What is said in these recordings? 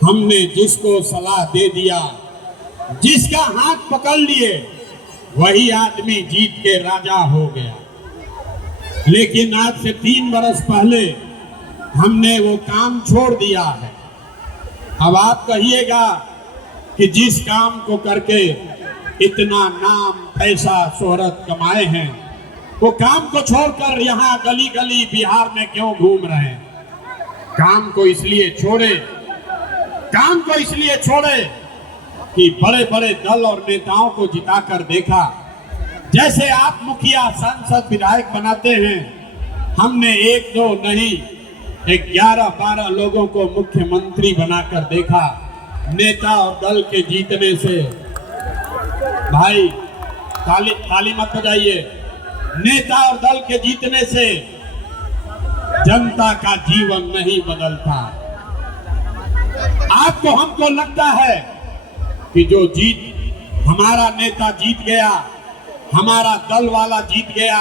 हमने जिसको सलाह दे दिया, जिसका हाथ पकड़ लिए, वही आदमी जीत के राजा हो गया। लेकिन आज से 3 बरस पहले हमने वो काम छोड़ दिया है। अब आप कहिएगा कि जिस काम को करके इतना नाम, पैसा, शोहरत कमाए हैं, वो काम को छोड़कर यहाँ गली गली बिहार में क्यों घूम रहे हैं? काम को इसलिए छोड़े कि बड़े बड़े दल और नेताओं को जिताकर देखा। जैसे आप मुखिया, सांसद, विधायक बनाते हैं, हमने 1-2 नहीं 11-12 लोगों को मुख्यमंत्री बनाकर देखा। नेता और दल के जीतने से, भाई ताली मत बजाइए, नेता और दल के जीतने से जनता का जीवन नहीं बदलता। आपको, हमको लगता है कि जो हमारा नेता जीत गया, हमारा दल वाला जीत गया,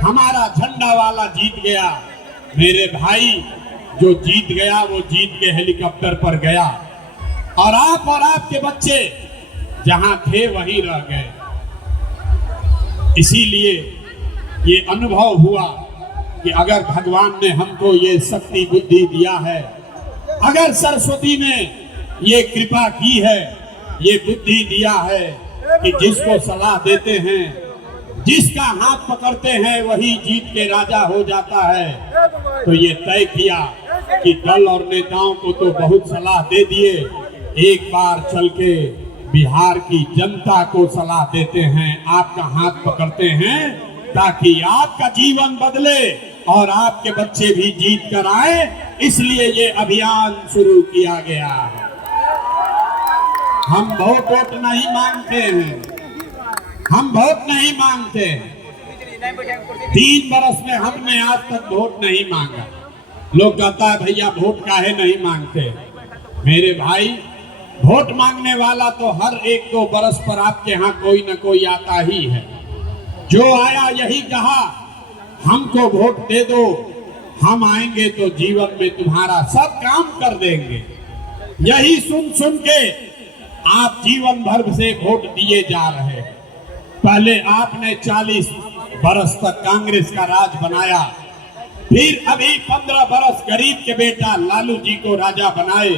हमारा झंडा वाला जीत गया। मेरे भाई, जो जीत गया वो जीत के हेलीकॉप्टर पर गया, और आप और आपके बच्चे जहां थे वहीं रह गए। इसीलिए ये अनुभव हुआ कि अगर भगवान ने हमको ये शक्ति बुद्धि दिया है, अगर सरस्वती ने ये कृपा की है, ये बुद्धि दिया है कि जिसको सलाह देते हैं, जिसका हाथ पकड़ते हैं, वही जीत के राजा हो जाता है, तो ये तय किया कि दल और नेताओं को तो बहुत सलाह दे दिए, एक बार चल के बिहार की जनता को सलाह देते हैं, आपका हाथ पकड़ते हैं, ताकि आपका जीवन बदले और आपके बच्चे भी जीत कर आए। इसलिए ये अभियान शुरू किया गया है। हम वोट नहीं मांगते हैं, हम वोट नहीं मांगते हैं। 3 बरस में हमने आज तक वोट नहीं मांगा। लोग कहता है भैया वोट काहे नहीं मांगते? मेरे भाई, वोट मांगने वाला तो हर 1-2 बरस पर आपके यहाँ कोई न कोई आता ही है। जो आया यही कहा, हमको वोट दे दो, हम आएंगे तो जीवन में तुम्हारा सब काम कर देंगे। यही सुन के आप जीवन भर से वोट दिए जा रहे हैं। पहले आपने 40 बरस तक कांग्रेस का राज बनाया, फिर अभी 15 बरस गरीब के बेटा लालू जी को राजा बनाए।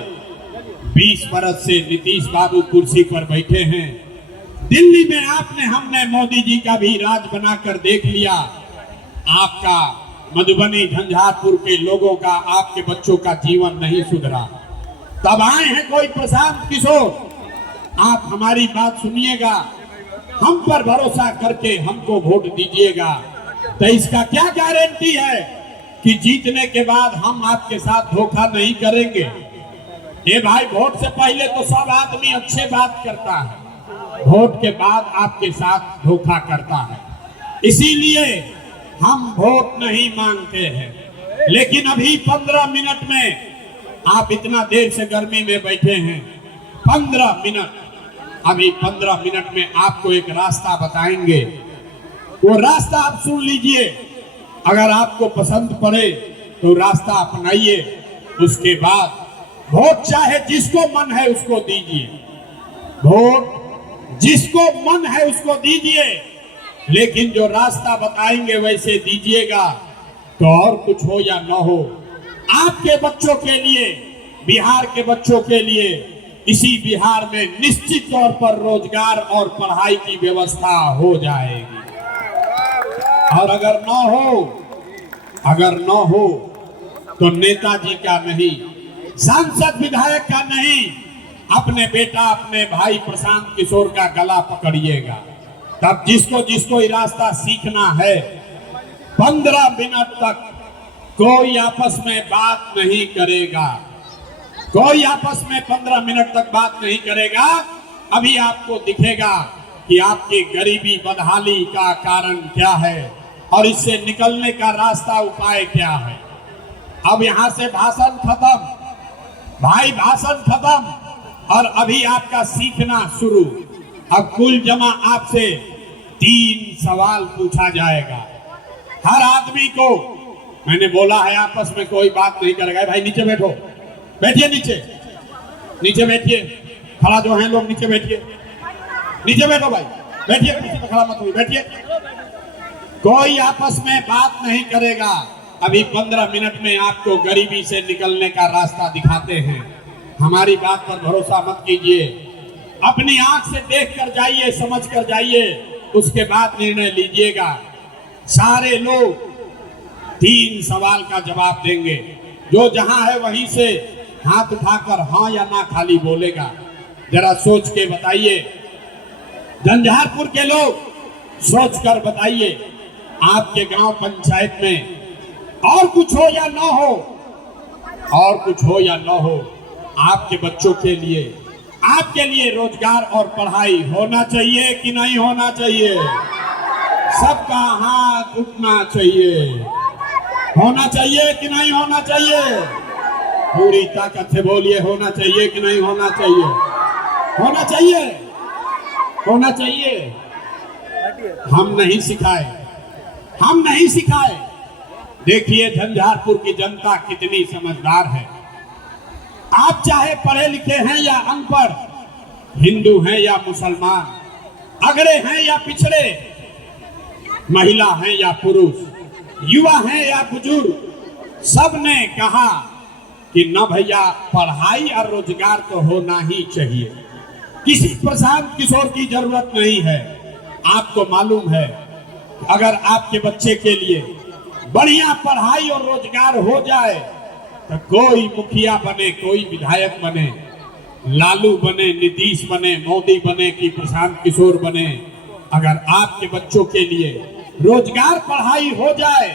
20 बरस से नीतीश बाबू कुर्सी पर बैठे हैं। दिल्ली में हमने मोदी जी का भी राज बनाकर देख लिया। आपका मधुबनी, झंझारपुर के लोगों का, आपके बच्चों का जीवन नहीं सुधरा। तब आए हैं कोई प्रशांत किशोर, आप हमारी बात सुनिएगा, हम पर भरोसा करके हमको वोट दीजिएगा। तो इसका क्या गारंटी है कि जीतने के बाद हम आपके साथ धोखा नहीं करेंगे? ये भाई, वोट से पहले तो सब आदमी अच्छे बात करता है, वोट के बाद आपके साथ धोखा करता है। इसीलिए हम वोट नहीं मांगते हैं। लेकिन अभी 15 मिनट में, आप इतना देर से गर्मी में बैठे हैं, 15 मिनट, अभी 15 मिनट में आपको एक रास्ता बताएंगे। वो रास्ता आप सुन लीजिए, अगर आपको पसंद पड़े तो रास्ता अपनाइए। उसके बाद वोट चाहे जिसको मन है उसको दीजिए, वोट जिसको मन है उसको दीजिए, लेकिन जो रास्ता बताएंगे वैसे दीजिएगा। तो और कुछ हो या न हो, आपके बच्चों के लिए, बिहार के बच्चों के लिए, इसी बिहार में निश्चित तौर पर रोजगार और पढ़ाई की व्यवस्था हो जाएगी। और अगर न हो तो नेताजी का नहीं, सांसद विधायक का नहीं, अपने बेटा, अपने भाई प्रशांत किशोर का गला पकड़िएगा। तब जिसको ये रास्ता सीखना है, 15 मिनट तक कोई आपस में बात नहीं करेगा, कोई आपस में 15 मिनट तक बात नहीं करेगा। अभी आपको दिखेगा कि आपकी गरीबी, बदहाली का कारण क्या है और इससे निकलने का रास्ता, उपाय क्या है। अब यहाँ से भाषण खत्म, भाई, भाषण खत्म, और अभी आपका सीखना शुरू। अब कुल जमा आपसे 3 सवाल पूछा जाएगा। हर आदमी को, मैंने बोला है आपस में कोई बात नहीं करेगा। भाई नीचे बैठो, बैठिए नीचे, नीचे बैठिए, खड़ा जो है लोग नीचे बैठिए, नीचे बैठो भाई, बैठिए, कुर्सी पे खड़ा मत होइए, बैठिए। कोई आपस में बात नहीं करेगा। अभी 15 मिनट में आपको गरीबी से निकलने का रास्ता दिखाते हैं। हमारी बात पर भरोसा मत कीजिए, अपनी आंख से देख कर जाइए, समझ कर जाइए, उसके बाद निर्णय लीजिएगा। सारे लोग 3 सवाल का जवाब देंगे, जो जहां है वहीं से हाथ उठाकर हाँ या ना खाली बोलेगा। जरा सोच के बताइए, झंझारपुर के लोग सोच कर बताइए, आपके गांव पंचायत में और कुछ हो या ना हो, और कुछ हो या ना हो, आपके बच्चों के लिए, आपके लिए रोजगार और पढ़ाई होना चाहिए कि नहीं होना चाहिए? सबका हाथ उठना चाहिए। होना चाहिए कि नहीं होना चाहिए? पूरी ताकत से बोलिए, होना चाहिए कि नहीं होना चाहिए? होना चाहिए, होना चाहिए। हम नहीं सिखाए, हम नहीं सिखाए। देखिए झंझारपुर की जनता कितनी समझदार है। आप चाहे पढ़े लिखे हैं या अनपढ़, हिंदू हैं या मुसलमान, अगड़े हैं या पिछड़े, महिला हैं या पुरुष, युवा हैं या बुजुर्ग, सब ने कहा कि न भैया पढ़ाई और रोजगार तो होना ही चाहिए। किसी प्रशांत किशोर की जरूरत नहीं है। आपको मालूम है, अगर आपके बच्चे के लिए बढ़िया पढ़ाई और रोजगार हो जाए तो कोई मुखिया बने, कोई विधायक बने, लालू बने, नीतीश बने, मोदी बने कि प्रशांत किशोर बने, अगर आपके बच्चों के लिए रोजगार पढ़ाई हो जाए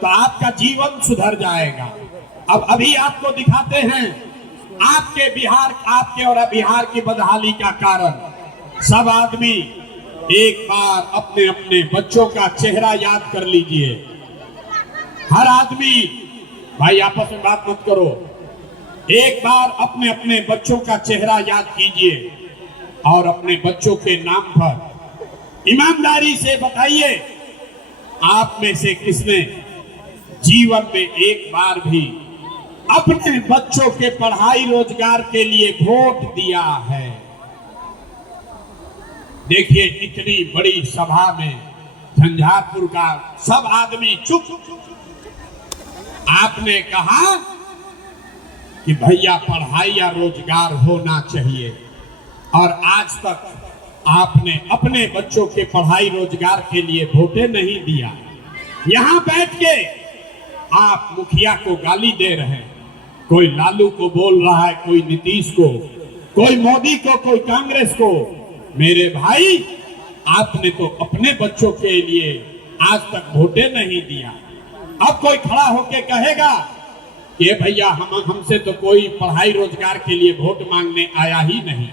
तो आपका जीवन सुधर जाएगा। अब अभी आपको दिखाते हैं आपके बिहार, आपके और बिहार की बदहाली का कारण। सब आदमी एक बार अपने अपने बच्चों का चेहरा याद कर लीजिए। हर आदमी, भाई आपस में बात मत करो, एक बार अपने अपने बच्चों का चेहरा याद कीजिए और अपने बच्चों के नाम पर ईमानदारी से बताइए, आप में से किसने जीवन में एक बार भी अपने बच्चों के पढ़ाई रोजगार के लिए वोट दिया है? देखिए इतनी बड़ी सभा में झंझारपुर का सब आदमी चुप। आपने कहा कि भैया पढ़ाई या रोजगार होना चाहिए, और आज तक आपने अपने बच्चों के पढ़ाई रोजगार के लिए वोटे नहीं दिया। यहां बैठ के आप मुखिया को गाली दे रहे हैं, कोई लालू को बोल रहा है, कोई नीतीश को, कोई मोदी को, कोई कांग्रेस को। मेरे भाई, आपने तो अपने बच्चों के लिए आज तक वोटे नहीं दिया। अब कोई खड़ा होके कहेगा कि भैया हमसे तो कोई पढ़ाई रोजगार के लिए वोट मांगने आया ही नहीं।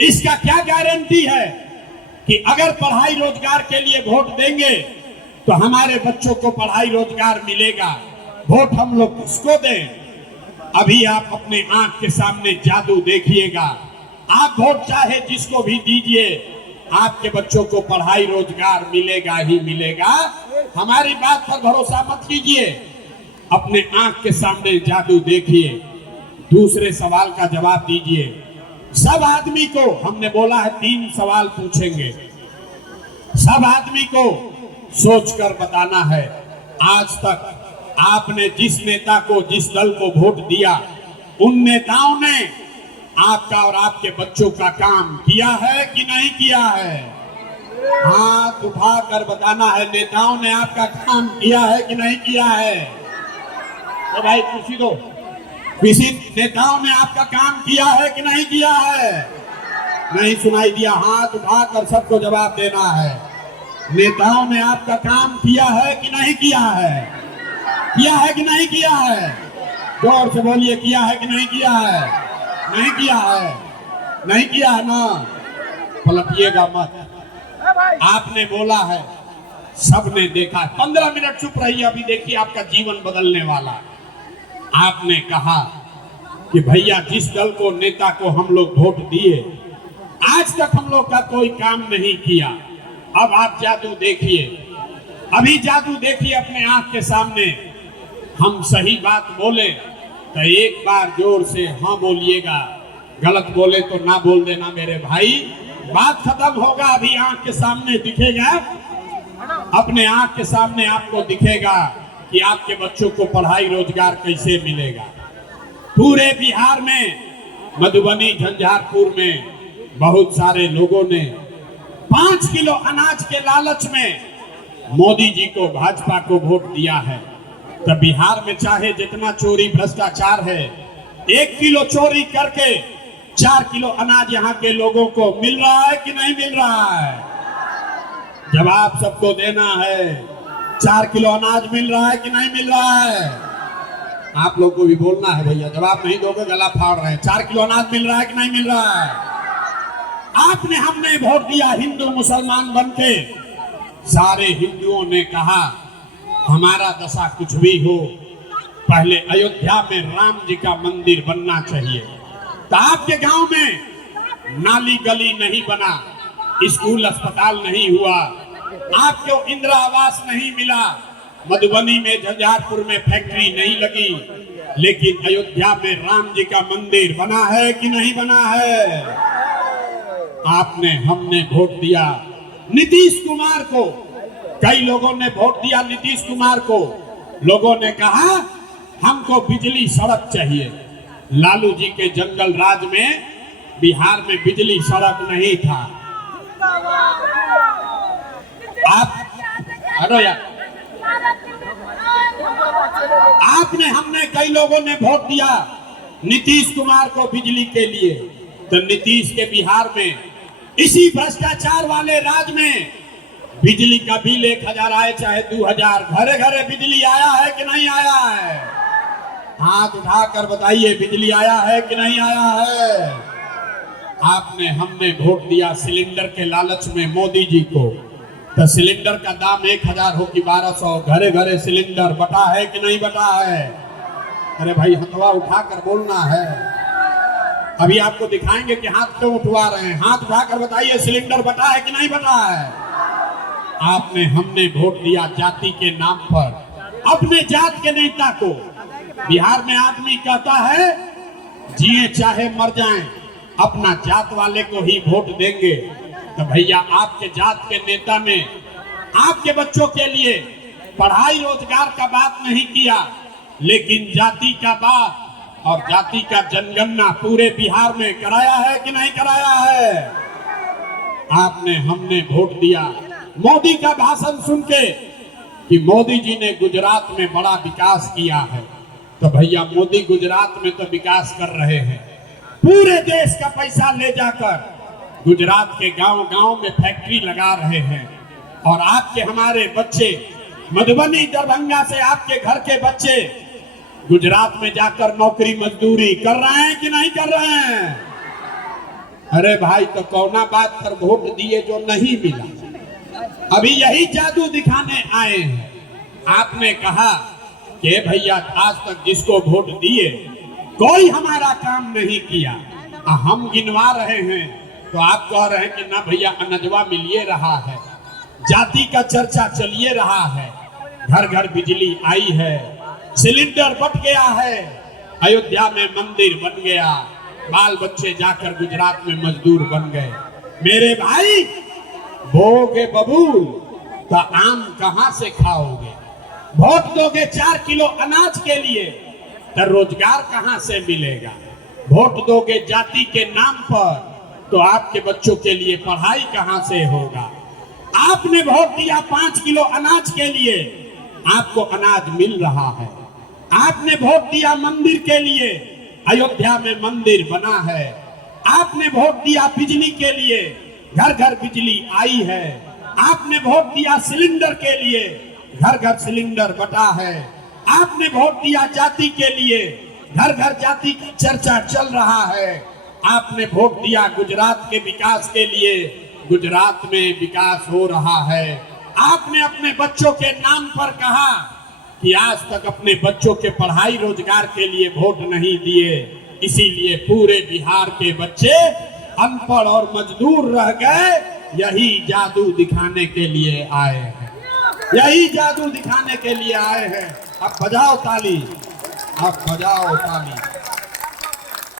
इसका क्या गारंटी है कि अगर पढ़ाई रोजगार के लिए वोट देंगे तो हमारे बच्चों को पढ़ाई रोजगार मिलेगा? वोट हम लोग किसको दें? अभी आप अपने आंख के सामने जादू देखिएगा। आप वोट चाहे जिसको भी दीजिए, आपके बच्चों को पढ़ाई रोजगार मिलेगा ही मिलेगा। हमारी बात पर भरोसा मत कीजिए, अपने आंख के सामने जादू देखिए। दूसरे सवाल का जवाब दीजिए। सब आदमी को हमने बोला है 3 सवाल पूछेंगे, सब आदमी को सोचकर बताना है। आज तक आपने जिस नेता को, जिस दल को वोट दिया, उन नेताओं ने आपका और आपके बच्चों का काम किया है कि नहीं किया है? हाथ उठाकर बताना है, नेताओं ने आपका काम किया है कि नहीं किया है? तो भाई कुर्सी दो। किसी नेताओं ने आपका काम किया है कि नहीं किया है? नहीं सुनाई दिया? हाथ उठाकर सबको जवाब देना है। नेताओं ने आपका काम किया है कि नहीं किया है? किया है कि नहीं किया है? जोर से बोलिए, किया है कि नहीं किया है? नहीं किया है, नहीं किया है ना? पलटिएगा मत। आपने बोला है, सबने देखा। 15 मिनट चुप रहिए, अभी देखिए आपका जीवन बदलने वाला। आपने कहा कि भैया जिस दल को, नेता को हम लोग वोट दिए, आज तक हम लोग का कोई काम नहीं किया। अब आप जादू देखिए, अभी जादू देखिए अपने आंख के सामने। हम सही बात बोले तो एक बार जोर से हाँ बोलिएगा, गलत बोले तो ना बोल देना मेरे भाई। बात खत्म होगा, अभी आंख के सामने दिखेगा, अपने आंख के सामने आपको दिखेगा कि आपके बच्चों को पढ़ाई रोजगार कैसे मिलेगा। पूरे बिहार में, मधुबनी झंझारपुर में बहुत सारे लोगों ने 5 किलो अनाज के लालच में मोदी जी को, भाजपा को वोट दिया है। तो बिहार में चाहे जितना चोरी भ्रष्टाचार है, 1 किलो चोरी करके 4 किलो अनाज यहाँ के लोगों को मिल रहा है कि नहीं मिल रहा है? जवाब सबको देना है। 4 किलो अनाज मिल रहा है कि नहीं मिल रहा है? आप लोग को भी बोलना है भैया, जवाब नहीं दोगे गला फाड़ रहे हैं। 4 किलो अनाज मिल रहा है कि नहीं मिल रहा है? आपने हमने वोट दिया हिंदू मुसलमान बनके। सारे हिंदुओं ने कहा हमारा दशा कुछ भी हो, पहले अयोध्या में राम जी का मंदिर बनना चाहिए। तो आपके गांव में नाली गली नहीं बना, स्कूल अस्पताल नहीं हुआ, आपको इंदिरा आवास नहीं मिला, मधुबनी में झंझारपुर में फैक्ट्री नहीं लगी, लेकिन अयोध्या में राम जी का मंदिर बना है कि नहीं बना है? आपने हमने वोट दिया नीतीश कुमार को। कई लोगों ने वोट दिया नीतीश कुमार को। लोगों ने कहा हमको बिजली सड़क चाहिए। लालू जी के जंगल राज में बिहार में बिजली सड़क नहीं था। आप हटो यार। आपने हमने कई लोगों ने वोट दिया नीतीश कुमार को बिजली के लिए। तो नीतीश के बिहार में इसी भ्रष्टाचार वाले राज में बिजली का बिल 1000 आए चाहे 2000, घरे घरे बिजली आया है कि नहीं आया है? हाथ उठाकर बताइए, बिजली आया है कि नहीं आया है? आपने हमने वोट दिया सिलेंडर के लालच में मोदी जी को। तो सिलेंडर का दाम 1000 हो कि 1200, घरे घरे सिलेंडर बटा है कि नहीं बटा है? अरे भाई हथवा उठाकर बोलना है। अभी आपको दिखाएंगे कि हाथ क्यों उठवा रहे हैं। हाथ उठाकर बताइए सिलेंडर बटा है कि नहीं बटा है? आपने हमने वोट दिया जाति के नाम पर, अपने जात के नेता को। बिहार में आदमी कहता है जिए चाहे मर जाएं, अपना जात वाले को ही वोट देंगे। तो भैया आपके जात के नेता में आपके बच्चों के लिए पढ़ाई रोजगार का बात नहीं किया, लेकिन जाति का बात और जाति का जनगणना पूरे बिहार में कराया है कि नहीं कराया है? आपने हमने वोट दिया मोदी का भाषण सुन के कि मोदी जी ने गुजरात में बड़ा विकास किया है। तो भैया मोदी गुजरात में तो विकास कर रहे हैं, पूरे देश का पैसा ले जाकर गुजरात के गांव-गांव में फैक्ट्री लगा रहे हैं। और आपके हमारे बच्चे मधुबनी दरभंगा से आपके घर के बच्चे गुजरात में जाकर नौकरी मजदूरी कर रहे हैं कि नहीं कर रहे हैं? अरे भाई तो कौना बात पर वोट दिए जो नहीं मिला? अभी यही जादू दिखाने आए हैं। आपने कहा कि भैया आज तक जिसको वोट दिए कोई हमारा काम नहीं किया, हम गिनवा रहे हैं। तो आप कह रहे हैं कि ना भैया अनजवा मिलिए रहा है, जाति का चर्चा चलिए रहा है, घर घर बिजली आई है, सिलेंडर बट गया है, अयोध्या में मंदिर बन गया, बाल बच्चे जाकर गुजरात में मजदूर बन गए। मेरे भाई बोगे बबूल तो आम कहां से खाओगे? वोट दोगे 4 किलो अनाज के लिए तो रोजगार कहां से मिलेगा? वोट दोगे जाति के नाम पर तो आपके बच्चों के लिए पढ़ाई कहां से होगा? आपने वोट दिया 5 किलो अनाज के लिए, आपको अनाज मिल रहा है। आपने वोट दिया मंदिर के लिए, अयोध्या में मंदिर बना है। आपने वोट दिया बिजली के लिए, घर घर बिजली आई है। आपने वोट दिया सिलेंडर के लिए, घर घर सिलेंडर बटा है। आपने वोट दिया जाति के लिए, घर घर जाति की चर्चा चल रहा है। आपने वोट दिया गुजरात के विकास के लिए, गुजरात में विकास हो रहा है। आपने अपने बच्चों के नाम पर कहा कि आज तक अपने बच्चों के पढ़ाई रोजगार के लिए वोट नहीं दिए, इसीलिए पूरे बिहार के बच्चे अनपढ़ और मजदूर रह गए। यही जादू दिखाने के लिए आए हैं, यही जादू दिखाने के लिए आए हैं। अब बजाओ ताली, अब बजाओ ताली।